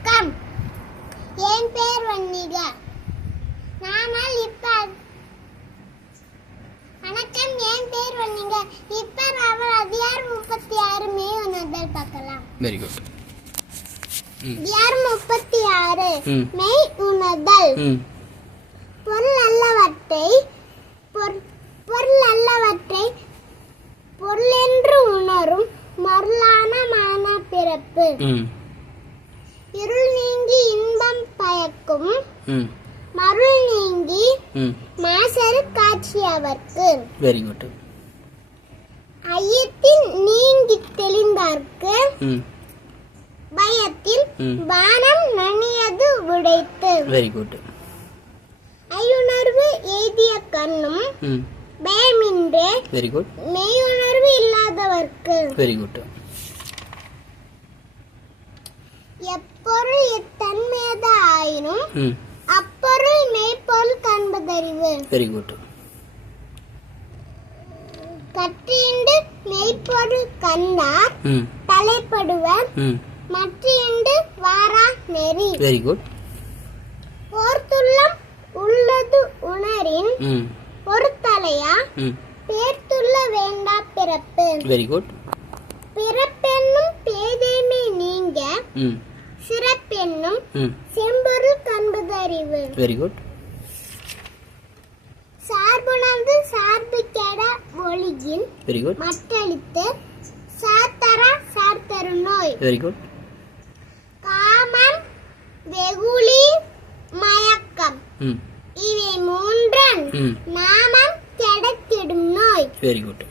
வணக்கம். என் பேர் வன்னிகா நாமல் இப்ப வணக்கம் என் பேர் வன்னிகா இப்ப நாம அதிகாரம் முப்பத்தி ஆறு மே உணர்தல் பார்க்கலாம். வெரி குட் அதிகாரம் முப்பத்தி ஆறு ம். மெய் உணர்தல் பொருள் அல்லவற்றை பொருள் அல்லவற்றை பொருளென்று உணரும் மருளான மான பிறப்பு ம் இருள் நீங்கி இன்பம் பயக்கும் ம். மருள் நீங்கி மாசரு காட்சி அவர்க்கு. வெரி குட் ஐயத்தில் நீங்கி தெளிந்தார்க்கு. பயத்தில். வானம் நனியது உடைத்து. வெரி குட் ஐயுணர்வு எய்திய கண்ணும் பயமின்றே வெரி குட் மெய்யுணர்வு இல்லாதவர்க்கு. வெரி குட் எப்பொருள் எத்தன்மையத ஆயினும் அப்பொருள் மெய்ப்பொருள் காண்பதறிவு. வெரி குட் கற்றிண்டு மெய்ப்பொருள் கண்டார் தலைப்படுவர் மற்றிண்டு வாரா நெறி. வெரி குட் போர்த்துள்ளம் உள்ளது உணரின் ம். ஒரு தலையா ம். பேர்த்துள்ள வேண்டா பிறப்பு. வெரி குட் பிறப்பென்னும் பேதைமை நீங்க ம் சிறப்பென்னும் ம். செம்பொருள் காண்பதறிவு வெரி குட் சார்புணர்ந்து சார்பு கெட ஒளியின் வெரி குட் மற்றளித்து சாத்தரா சார்த்தரு நோய். வெரி குட் காமம் வெகுளி மயக்கம். இவை மூன்றன் ம். நாமம் கெடத்திடும் நோய். Very good